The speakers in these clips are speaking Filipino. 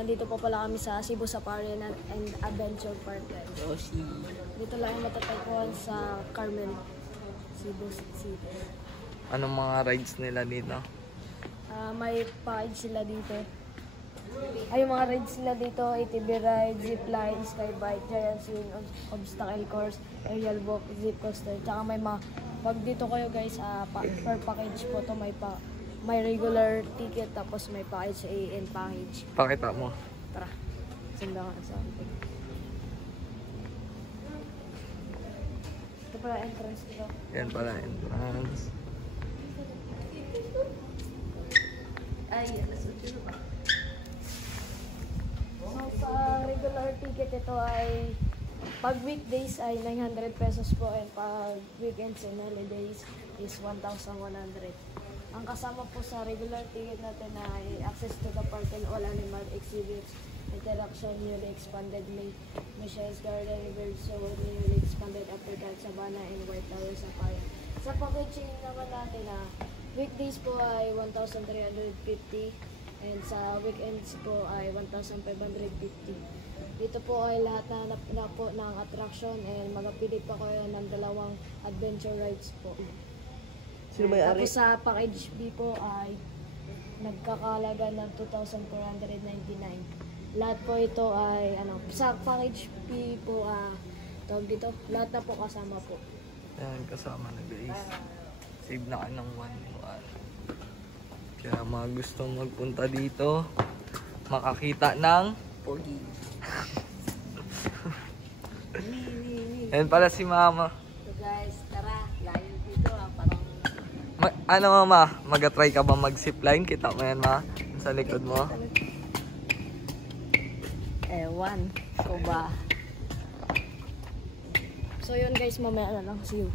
nandito po pala kami sa Cebu Safari and Adventure Park, guys. Dito lang yung matatagpuan sa Carmen, Cebu City. Anong mga rides nila dito? May package sila dito. Ay, yung mga rides nila dito, ATV ride, zip line, skybike, giant swing, obstacle course, aerial walk, zip coaster. Tsaka may pag dito kayo guys, per package po to, may regular ticket, tapos may package and package. Pakita mo. Tara, sundan ka sa akin. Ito pala entrance dito. Yan pala entrance. Ay, nasusunod ba? So, sa regular ticket ito ay pag weekdays ay 900 pesos po, and pag weekends and holidays is 1,100. Ang kasama po sa regular ticket natin ay access to the park and all animal exhibits, interaction, newly expanded Michelle's Garden, Bird Show, newly expanded African Savannah, and White Tower Safari. Sa packaging naman natin weekdays po ay 1,350 and sa weekends po ay 1,550. Dito po ay lahat na po ng attraction, and magpili pa kayo ng 2 adventure rides po. Sino may-ari? Tapos sa package B po ay nagkakalaga ng 2,499. Lahat po ito ay sa package B po tawag dito, lahat na po kasama po. Yan, kasama na guys. Save na ka ng 1. Kaya mga gustong magpunta dito, makakita ng pogi. Yan pala si mama. So guys, tara, layo dito parang... Ano mama, mag-try ka ba mag-zipline? Kita mo yan ma, sa likod mo. Ewan ko ba. So yun guys, mamaya na lang. See you.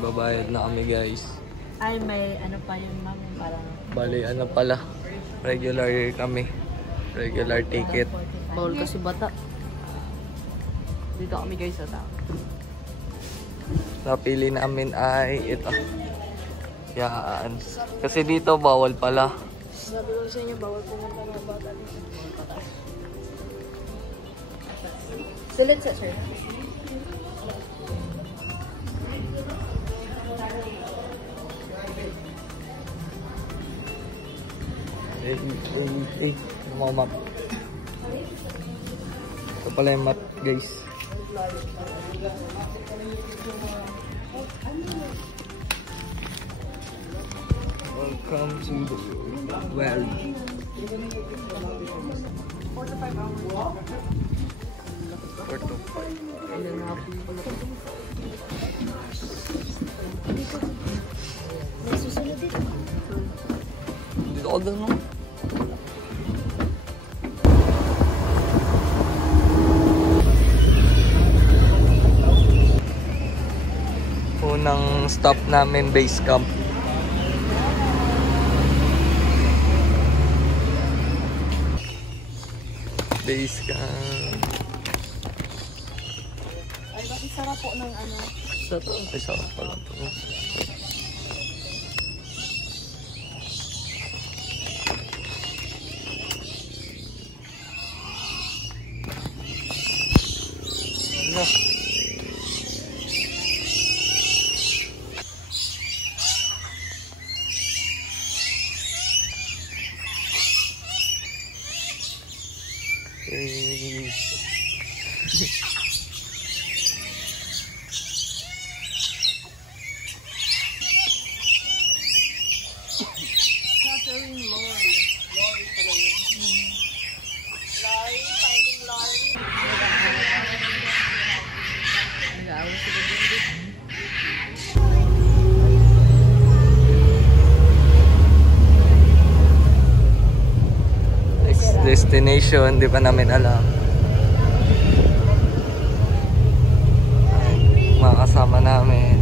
Magbabayad na kami guys. Ay, may pa yun ma'am, parang... Bali pala, regular kami. Regular ticket. Bawal kasi bata. Dito kami guys sa tao. Napili namin ay ito. Yan. Kasi dito bawal pala. Sabi ko sa inyo, bawal pumunta ng bata dito. Sulit sa sir. Mga map. Ito pala yung map guys. Welcome to the world. 4 to 5 hours. 4 to 5. May susunod dito. Dito ako doon, no? Unang stop namin, base camp. Base camp. Ay, bakit sarap po ng Sarap. Ay, sarap pala ito. No. Catherine Lori. Lori pala yun. Lori, finding Lori. Nag-aawa sila din dito. Next destination, di pa namin alam. Mga kasama namin.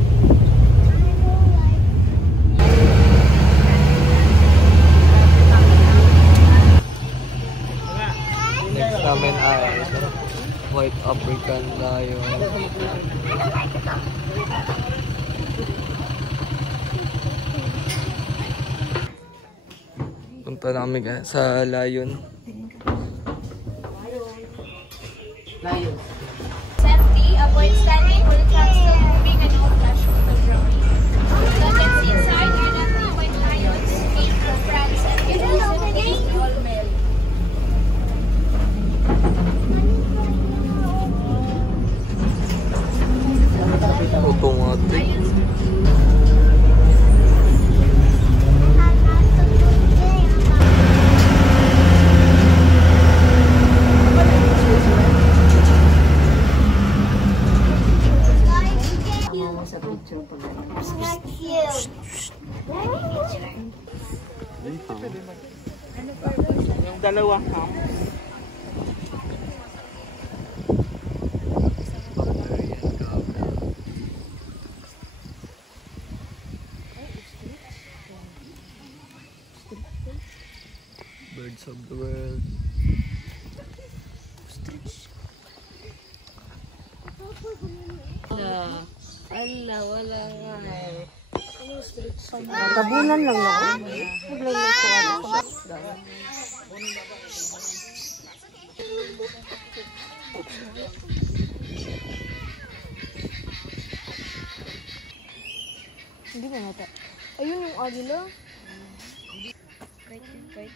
Next namin ay White African Lion. Punta namin sa Lion. Safety, avoid standing for the truck still moving and all flash photo drawing. Contents inside are not white lions, made from France and Italy, all male. Automatic. Yung dalawa, ha? Birds of the world. Ala, wala nga eh. Tabunan lang ako. Naglagay ko ano. Hindi na nata. Ayun yung agila. Wait.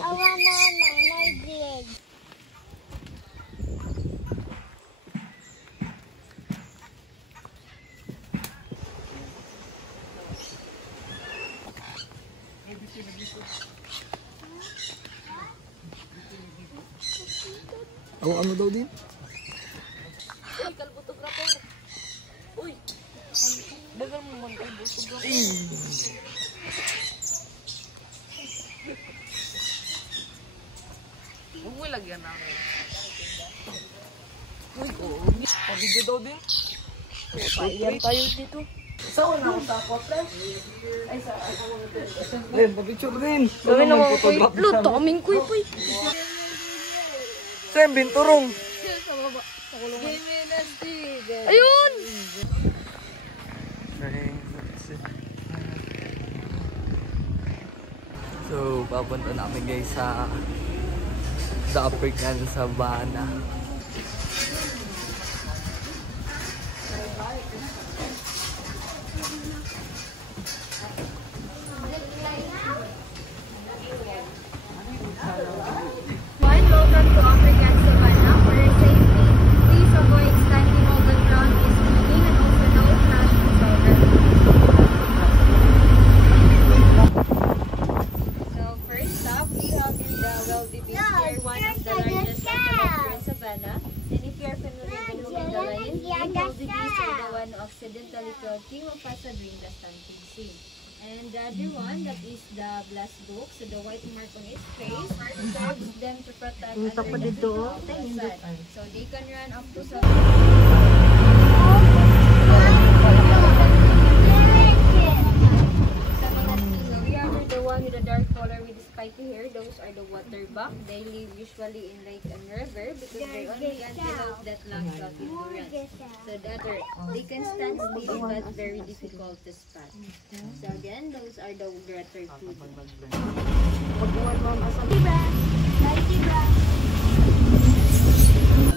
Awa na, my big. Ano daw din? Bagal mo man kayo photographer. Huwag mo lagyan namin. Pabigyo daw din? Paiyan tayo dito. Pabicture din. Gawin naman ko yung upload. Taming ko yung Sam, binturong. Ayun! So, papunta namin guys sa The African Savannah. Welcome to African Savannah. For your safety, please avoid standing on the ground is moving and also no flash photo. So first up, we have in the well-defined one of the largest antelope in Savannah. And if you are familiar with the lion king, wildebeest are the one who accidentally killed King Mufasa during the stampede scene. And the other one, that is the blast book. So the white mark on its face serves them to protect under the heat of the sun. So they can run up to 7. The one with the dark color with the spiky hair, those are the waterbuck. They live usually in lake and river because they're only antelope that lacks out endurance. So the other, they can stand still but very difficult to spot. So again, those are the greater food.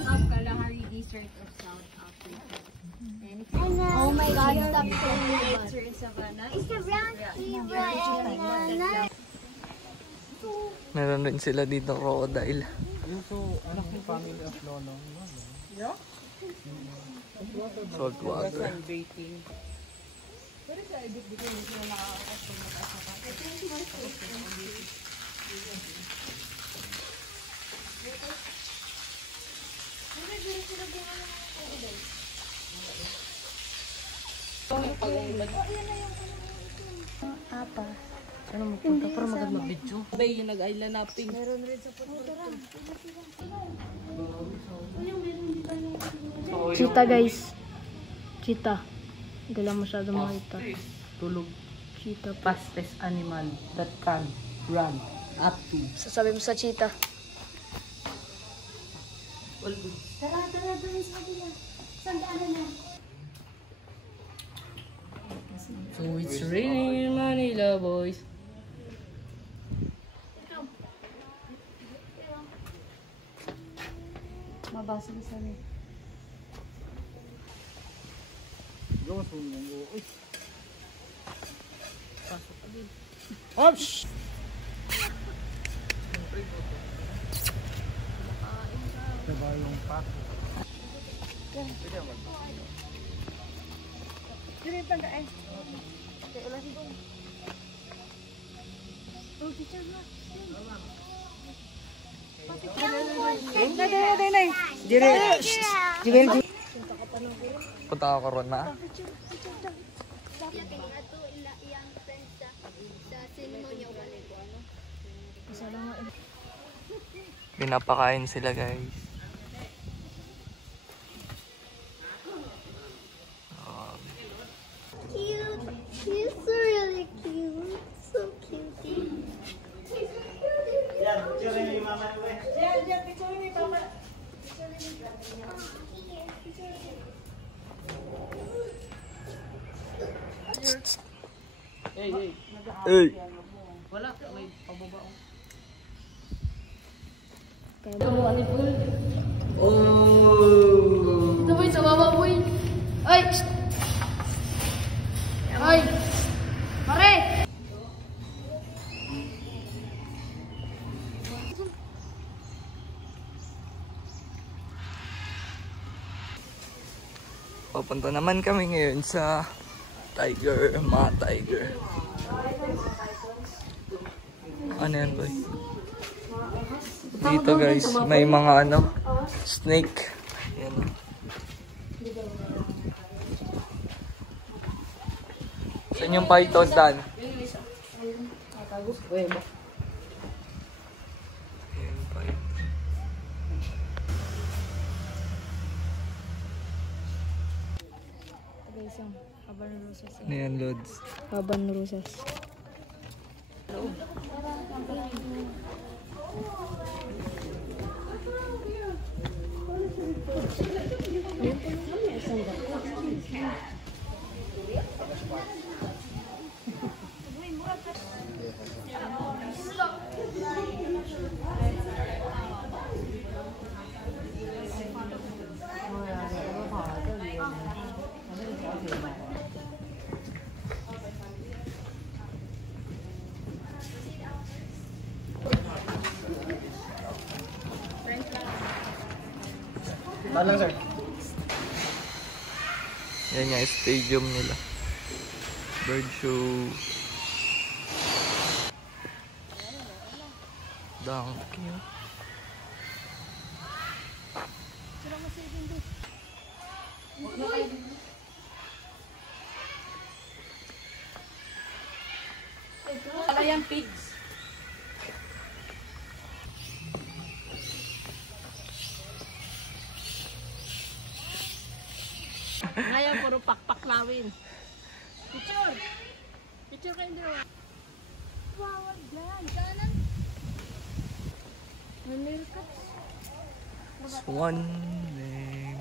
Of Kalahari Desert of South Africa. And if you Oh my God, stop birds are in Savannah, it's a brown zebra. Meron rin sila dito crocodile. So, anak ng family of Lolo. Yeah? Salt water. Baking. Apa? Ano mo punta para maganda video? Bay yung nag-island napping. Cheetah guys. Cheetah. Hindi lang masyado makita. Tulog. Cheetah pa. Fastest animal that can run up to. Sasabi mo sa cheetah. So it's raining in Manila, boys. Mabasa sa amin. Gawas mo mo. Uy. Ops! Diba yung pack? Punta ako ron na. Pinapakain sila guys. Cute. He's really cute. So cute. Hey. Wala, may pababa ako. Oh. Ito boy, sa baba boy. Ay! Ay! Pare! Papunta naman kami ngayon sa tiger, mga tiger. Ano yan boy? Dito guys, may mga ano, snake. Yan. Saan yung python, Dan? Ayan, python. Isang Haban Rosas. Ano yan, Lods? Haban Rosas. Talang sir. Yan yung stadium nila. Bird show. Donkey. Ayan, pigs. Ngayon, puro pakpak lawin. Picture! Picture kayo dito. Wow, yan. Kanan. Swan name.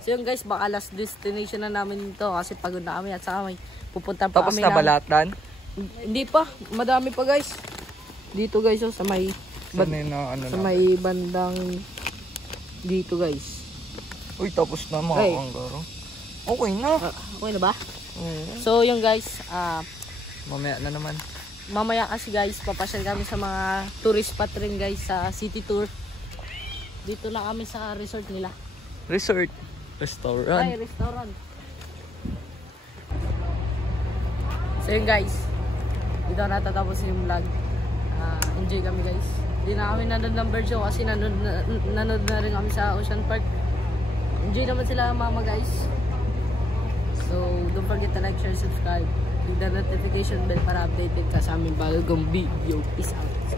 So yun guys, baka last destination na namin ito kasi pagod na kami at saka may pupunta pa Tapos kami na ba lahat, Dan? Hindi pa, madami pa guys. Dito guys, oh, sa may Saan yun na ano sa na? may bandang dito guys. Uy, tapos na mga Ay. kanggaro. Okay na. Okay na ba? Oo. So yung guys, Mamaya na naman. mamaya kasi guys, papasyal kami sa mga tourist spot rin guys sa city tour. Dito na kami sa resort nila. Resort. Restaurant. Ay, restaurant. So yun guys, dito natatapos yung vlog. Enjoy kami guys. Hindi na kami nanood ng bird show kasi nanood na rin kami sa Ocean Park. Enjoy naman sila mama guys. So don't forget to like, share, subscribe. Hit the notification bell para updated ka sa aming bagong video. Peace out.